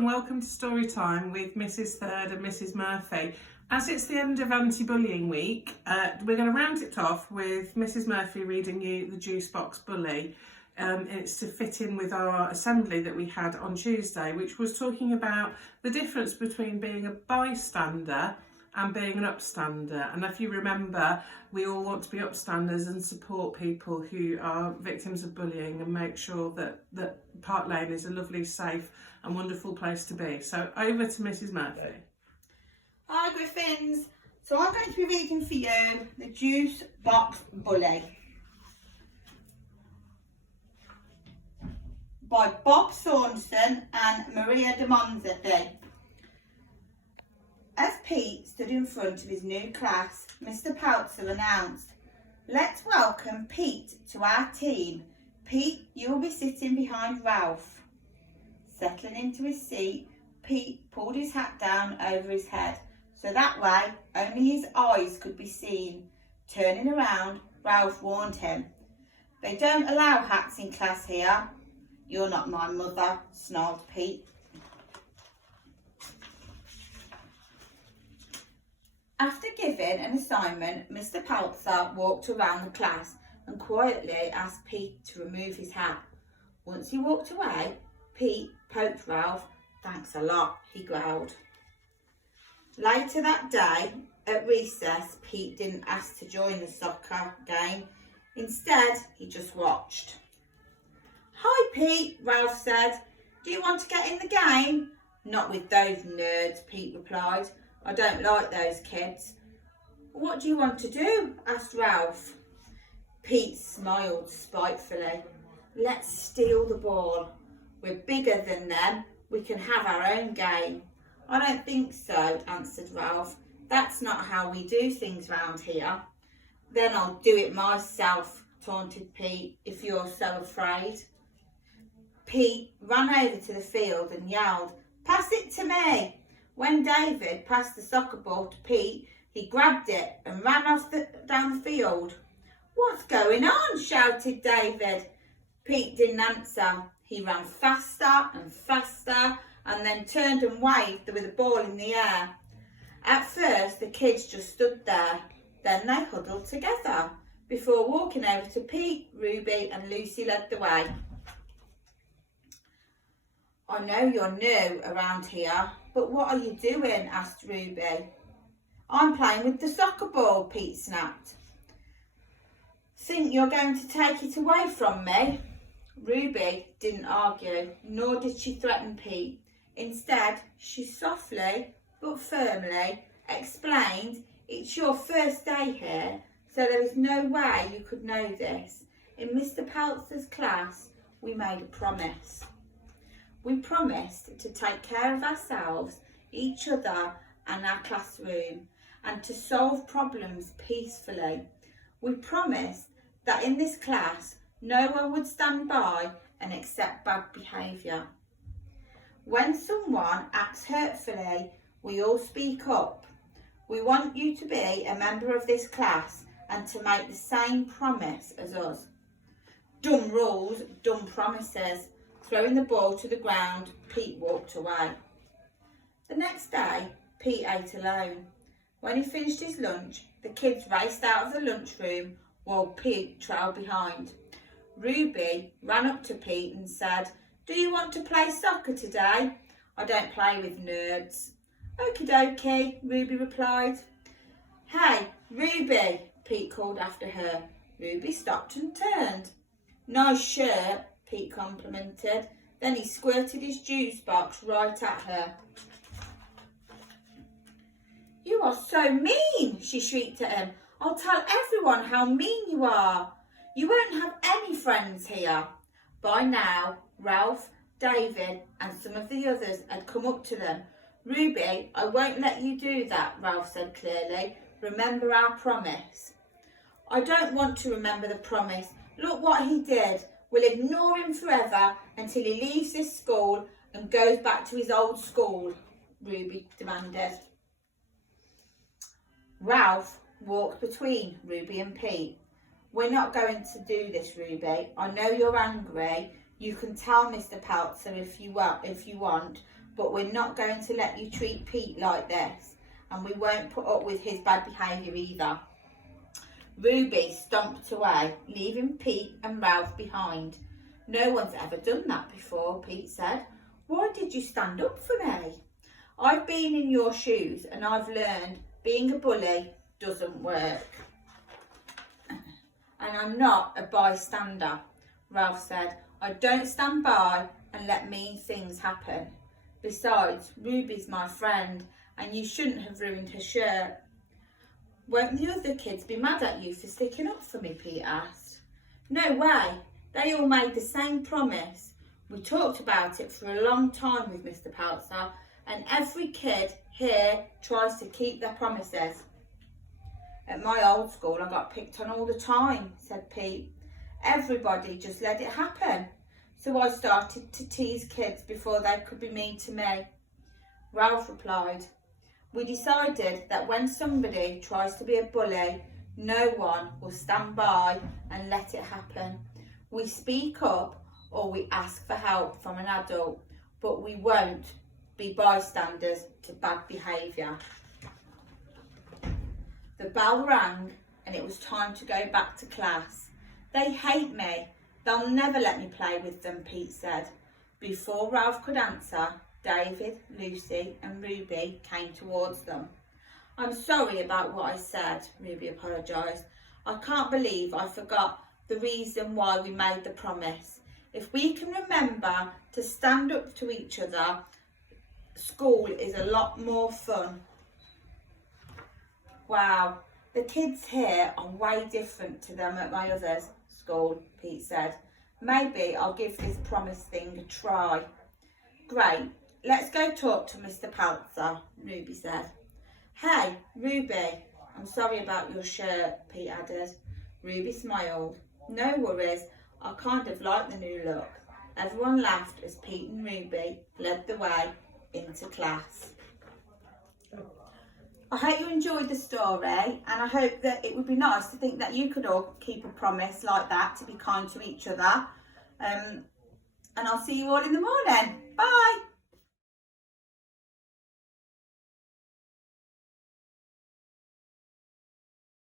and welcome to Storytime with Mrs. Thirde and Mrs. Murphy. As it's the end of anti-bullying week, we're going to round it off with Mrs. Murphy reading you the Juice Box Bully. It's to fit in with our assembly that we had on Tuesday, which was talking about the difference between being a bystander and being an upstander. And if you remember, we all want to be upstanders and support people who are victims of bullying and make sure that Park Lane is a lovely, safe and wonderful place to be. So over to Mrs. Murphy. Hi Griffins, so I'm going to be reading for you the Juice Box Bully by Bob Saunderson and Maria de Monzathi. As Pete stood in front of his new class, Mr. Peltzer announced, "Let's welcome Pete to our team. Pete, you will be sitting behind Ralph." Settling into his seat, Pete pulled his hat down over his head, so that way only his eyes could be seen. Turning around, Ralph warned him, "They don't allow hats in class here." "You're not my mother," snarled Pete. After giving an assignment, Mr. Peltzer walked around the class and quietly asked Pete to remove his hat. Once he walked away, Pete poked Ralph. "Thanks a lot," he growled. Later that day, at recess, Pete didn't ask to join the soccer game. Instead, he just watched. "Hi, Pete," Ralph said. "Do you want to get in the game?" "Not with those nerds," Pete replied. "I don't like those kids." "What do you want to do?" asked Ralph. Pete smiled spitefully. "Let's steal the ball. We're bigger than them. We can have our own game." "I don't think so," answered Ralph. "That's not how we do things round here." "Then I'll do it myself," taunted Pete, "if you're so afraid." Pete ran over to the field and yelled, "Pass it to me." When David passed the soccer ball to Pete, he grabbed it and ran down the field. "What's going on?" shouted David. Pete didn't answer. He ran faster and faster and then turned and waved with the ball in the air. At first, the kids just stood there. Then they huddled together. Before walking over to Pete, Ruby and Lucy led the way. "I know you're new around here, but what are you doing?" asked Ruby. "I'm playing with the soccer ball," Pete snapped. "Think you're going to take it away from me?" Ruby didn't argue, nor did she threaten Pete. Instead, she softly but firmly explained, "It's your first day here, so there is no way you could know this. In Mr. Peltzer's class, we made a promise. We promised to take care of ourselves, each other and our classroom, and to solve problems peacefully. We promised that in this class, no one would stand by and accept bad behaviour. When someone acts hurtfully, we all speak up. We want you to be a member of this class and to make the same promise as us." Dumb rules, dumb promises. Throwing the ball to the ground, Pete walked away. The next day, Pete ate alone. When he finished his lunch, the kids raced out of the lunchroom while Pete trailed behind. Ruby ran up to Pete and said, "Do you want to play soccer today?" "I don't play with nerds." "Okie dokie," Ruby replied. "Hey, Ruby," Pete called after her. Ruby stopped and turned. "Nice shirt," Pete complimented. Then he squirted his juice box right at her. "You are so mean," she shrieked at him. "I'll tell everyone how mean you are. You won't have any friends here." By now, Ralph, David and some of the others had come up to them. "Ruby, I won't let you do that," Ralph said clearly. "Remember our promise." "I don't want to remember the promise. Look what he did. We'll ignore him forever until he leaves this school and goes back to his old school," Ruby demanded. Ralph walked between Ruby and Pete. "We're not going to do this, Ruby. I know you're angry. You can tell Mr. Peltzer if you want, but we're not going to let you treat Pete like this, and we won't put up with his bad behaviour either. Ruby stomped away, leaving Pete and Ralph behind. No one's ever done that before, Pete said. Why did you stand up for me? I've been in your shoes and I've learned being a bully doesn't work. And I'm not a bystander, Ralph said. I don't stand by and let mean things happen. Besides, Ruby's my friend and you shouldn't have ruined her shirt. Won't the other kids be mad at you for sticking up for me, Pete asked. No way. They all made the same promise. We talked about it for a long time with Mr. Poutzer, and every kid here tries to keep their promises. At my old school, I got picked on all the time, said Pete. Everybody just let it happen. So I started to tease kids before they could be mean to me. Ralph replied, we decided that when somebody tries to be a bully, no one will stand by and let it happen. We speak up or we ask for help from an adult, but we won't be bystanders to bad behaviour. The bell rang and it was time to go back to class. They hate me. They'll never let me play with them, Pete said. Before Ralph could answer, David, Lucy and Ruby came towards them. I'm sorry about what I said, Ruby apologised. I can't believe I forgot the reason why we made the promise. If we can remember to stand up to each other, school is a lot more fun. Wow, the kids here are way different to them at my other school, Pete said. Maybe I'll give this promise thing a try. Great, let's go talk to Mr. Poutzer, Ruby said. Hey, Ruby, I'm sorry about your shirt, Pete added. Ruby smiled. No worries, I kind of like the new look. Everyone laughed as Pete and Ruby led the way into class. I hope you enjoyed the story, and I hope that it would be nice to think that you could all keep a promise like that to be kind to each other. And I'll see you all in the morning. Bye.